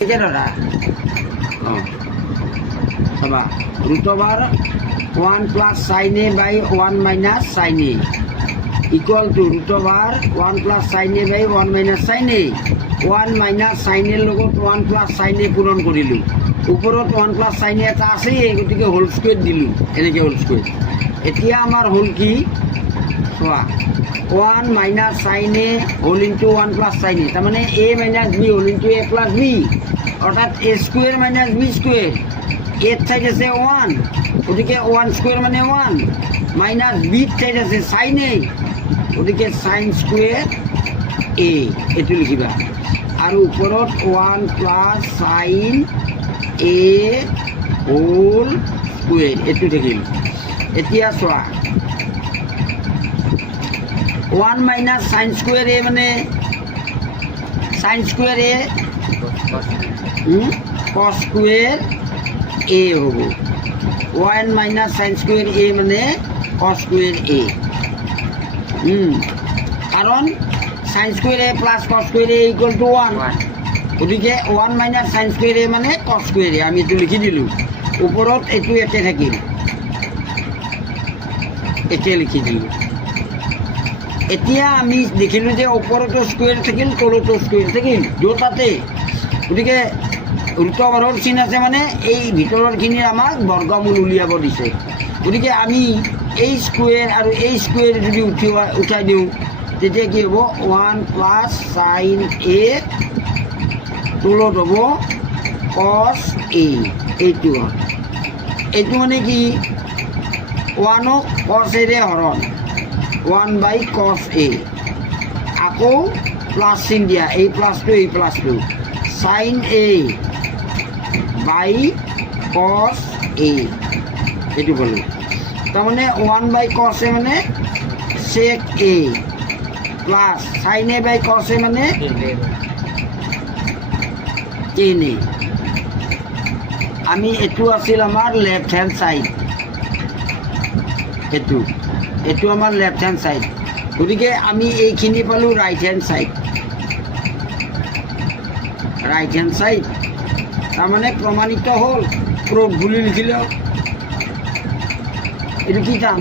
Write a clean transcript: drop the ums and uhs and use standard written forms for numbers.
ধৰা চাবা root over 1 plus sine A by 1 minus sine A equal to root over 1 plus sine A by 1 minus sine A 1 minus sine এৰ লগত 1 plus sine এ পূৰণ কৰিলোঁ ওপৰত 1 plus sine এ এটা আছে গতিকে হোল স্কুৱেৰ দিলোঁ এনেকৈ হোল স্কুৱেৰ এতিয়া আমাৰ হ'ল কি চোৱা 1 মাইনাছ সাইন এ হোল ইনটু 1 প্লাছ সাইন এ তাৰমানে এ minus B whole into A plus B অৰ্থাৎ এ স্কুৱেৰ মাইনাছ বি স্কুৱেৰ এর সাইড আছে 1 ওদিকে 1 স্কোয়ার মানে 1 মাইনাস বি সাইড আছে সাইন এ ওদিকে সাইন স্কোয়ার এ এটু লিখিবা আর উপরত 1 প্লাস সাইন এ হোল স্কোয়ার এটু থাকিল এতিয়া চোৱা 1 মাইনাস সাইন স্কোয়ার এ মানে সাইন স্কোয়ার এ কস স্কোয়ার এ হব 1 মাইনাস সাইন স্কোয়ার এ মানে কস স্কোয়ার এ কারণ সাইন স্কোয়ার এ প্লাস কস স্কোয়ার এ ইকুয়াল টু 1 ওদিকে 1 মাইনাস সাইন স্কোয়ার এ মানে কস স্কোয়ার এ আমি এটু লিখি দিলোঁ ওপৰত এটু একে থাকিল একে লিখি দিলোঁ এতিয়া আমি দেখিলোঁ যে ওপৰতো স্কোয়াৰ থাকিল তলতো স্কোয়াৰ থাকিল দুটাতে গতিকে ৰুট অভাৰৰ চিন আছে মানে এই ভিতৰৰখিনিৰ আমাক বৰ্গমূল উলিয়াব দিছে গতিকে আমি এই স্কুৱেৰ আৰু এই স্কুৱেৰ যদি উঠাই দিওঁ তেতিয়া কি হ'ব 1 প্লাছ সাইন এ তলত হ'ব কস এ এইটো এইটো মানে কি 1ক কস এৰে হৰণ 1 বাই কস এ আকৌ প্লাছ চিন দিয়া এই প্লাছটো সাইন এ বাই কস এ এইটো বলো তাৰমানে 1 বাই কস এ মানে সেক এ plus sign A by cos এ মানে টেন এ আমি এটু আছিল আমাৰ লেফট হ্যান্ড সাইড এটু আমাৰ লেফট হ্যান্ড সাইড গতিকে আমি এইখিনি পালোঁ ৰাইট হ্যান্ড সাইড তাৰমানে প্ৰমাণিত হ'ল প্ৰুফ বুলি লিখিলেও এইটো কি কাম